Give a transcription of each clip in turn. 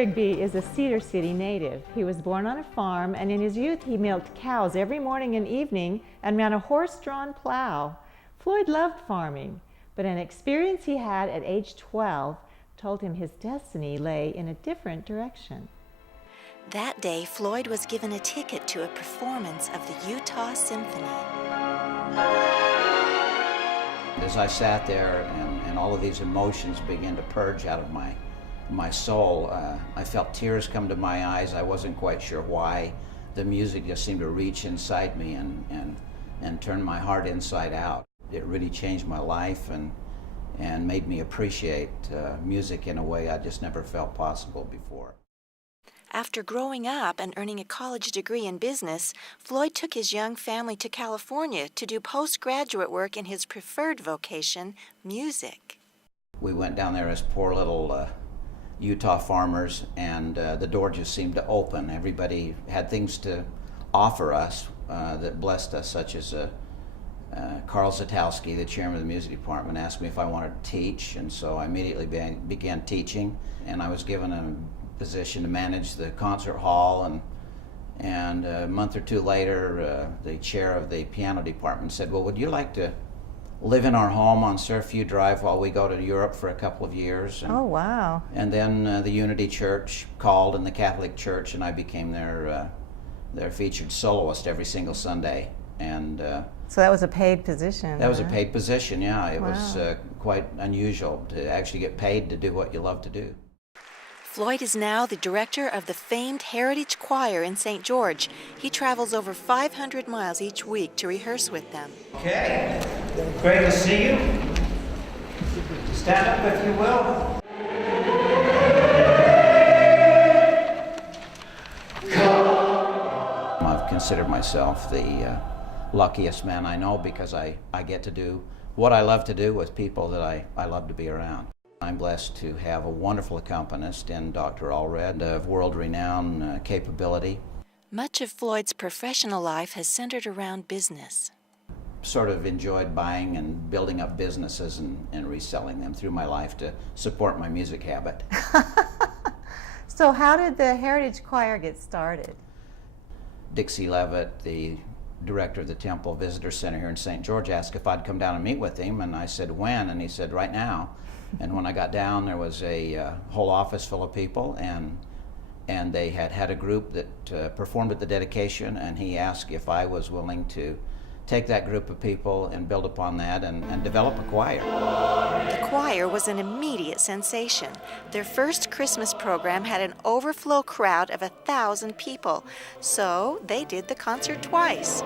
Rigby is a Cedar City native. He was born on a farm, and in his youth he milked cows every morning and evening and ran a horse-drawn plow. Floyd loved farming, but an experience he had at age 12 told him his destiny lay in a different direction. That day, Floyd was given a ticket to a performance of the Utah Symphony. As I sat there and all of these emotions began to purge out of my soul, I felt tears come to my eyes. I wasn't quite sure why. The music just seemed to reach inside me and turn my heart inside out. It really changed my life and made me appreciate music in a way I just never felt possible before. After growing up and earning a college degree in business, Floyd took his young family to California to do postgraduate work in his preferred vocation, music. We went down there as poor little Utah farmers, and the door just seemed to open. Everybody had things to offer us that blessed us, such as Carl Zatowski, the chairman of the music department, asked me if I wanted to teach, and so I immediately began teaching, and I was given a position to manage the concert hall, and a month or two later the chair of the piano department said, well, would you like to live in our home on Surfview Drive while we go to Europe for a couple of years? Oh, wow. And then the Unity Church called, and the Catholic Church, and I became their featured soloist every single Sunday. And so that was a paid position? That was a paid position, yeah. It was quite unusual to actually get paid to do what you love to do. Floyd is now the director of the famed Heritage Choir in St. George. He travels over 500 miles each week to rehearse with them. Okay, great to see you. Stand up if you will. I've considered myself the luckiest man I know because I get to do what I love to do with people that I love to be around. I'm blessed to have a wonderful accompanist in Dr. Allred of world-renowned capability. Much of Floyd's professional life has centered around business. Sort of enjoyed buying and building up businesses and reselling them through my life to support my music habit. So how did the Heritage Choir get started? Dixie Levitt, the director of the Temple Visitor Center here in St. George, asked if I'd come down and meet with him, and I said, when? And he said, right now. And when I got down, there was a whole office full of people, and they had a group that performed at the dedication, and he asked if I was willing to take that group of people and build upon that and develop a choir. The choir was an immediate sensation. Their first Christmas program had an overflow crowd of 1,000 people, so they did the concert twice.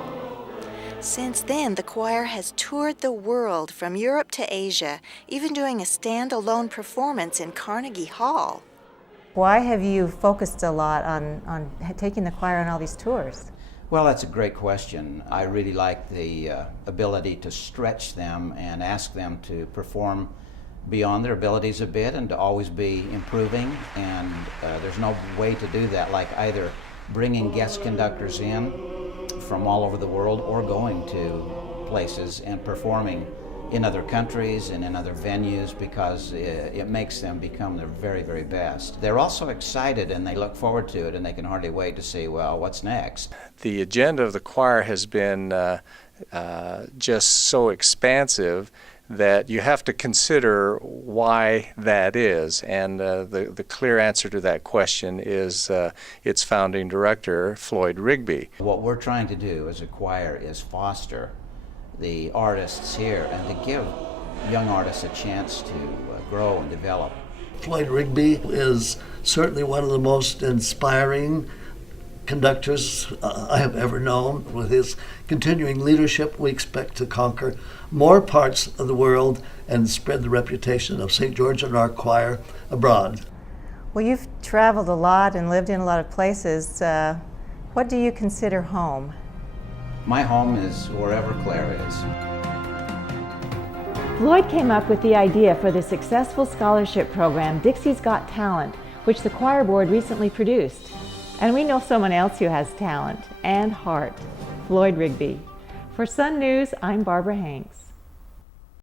Since then, the choir has toured the world from Europe to Asia, even doing a stand-alone performance in Carnegie Hall. Why have you focused a lot on taking the choir on all these tours? Well, that's a great question. I really like the ability to stretch them and ask them to perform beyond their abilities a bit and to always be improving, and there's no way to do that like either bringing guest conductors in from all over the world or going to places and performing in other countries and in other venues, because it makes them become their very, very best. They're also excited and they look forward to it, and they can hardly wait to see, well, what's next? The agenda of the choir has been just so expansive that you have to consider why that is, and the clear answer to that question is its founding director, Floyd Rigby. What we're trying to do as a choir is foster the artists here and to give young artists a chance to grow and develop. Floyd Rigby is certainly one of the most inspiring conductors I have ever known. With his continuing leadership, we expect to conquer more parts of the world and spread the reputation of St. George and our choir abroad. Well, you've traveled a lot and lived in a lot of places. What do you consider home? My home is wherever Claire is. Floyd came up with the idea for the successful scholarship program Dixie's Got Talent, which the choir board recently produced. And we know someone else who has talent and heart, Floyd Rigby. For Sun News, I'm Barbara Hanks.